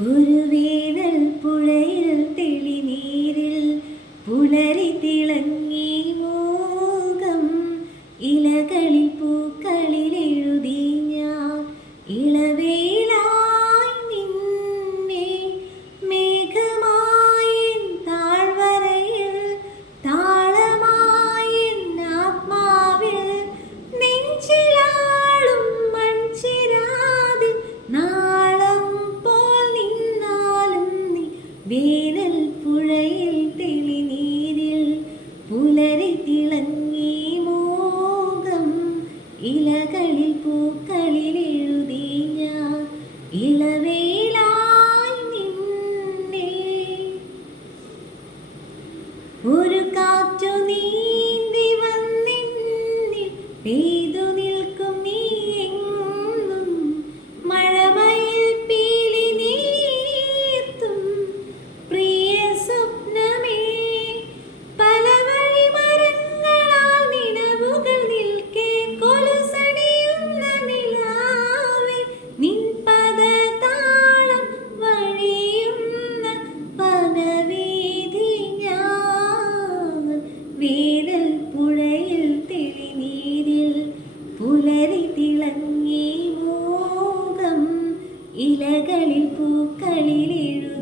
ഒരു വേനൽ പുഴയിൽ തെളിനീരിൽ പുലരി തിളങ്ങി മോകം ഇലകളിൽ പൂക്കളിൽ എഴുതി ഞാൻ ഇളവേലായി നിന്നെ മേഘമായി താഴ്വരയിൽ താളമായി ആത്മാവിൽ നെഞ്ചിലാളും മൺചിരാതിൽ നാളം പോൽ നിന്നാലും നീ വേനൽ പുഴയിൽ തെളിനീരിൽ പുലരി തിളങ്ങി മോകം ഇലകളിൽ പൂക്കളിൽ എഴുതി ഞാൻ ഇളവേലായി നിന്നെ ഒരു കാറ്റു നീന്തി വന്നെന്നിൽ പെയ്തു നിൽക്കും നീ എങ്ങും മഴമയിൽ പീലി നീർത്തും പ്രിയ സ്വപ്നമേ പല വഴി മരങ്ങളാൽ നിലവുകൾ നിൽക്കെ കൊലുസണിയുന്ന നിലാവേ നിൻ പദതാളം വഴിയുന്ന വനവീഥി ഞാൻ വേനൽ പുഴയിൽ തെളിനീരിൽ പുലരി തിളങ്ങി മോകം ഇലകളിൽ പൂക്കളിൽ എഴുതി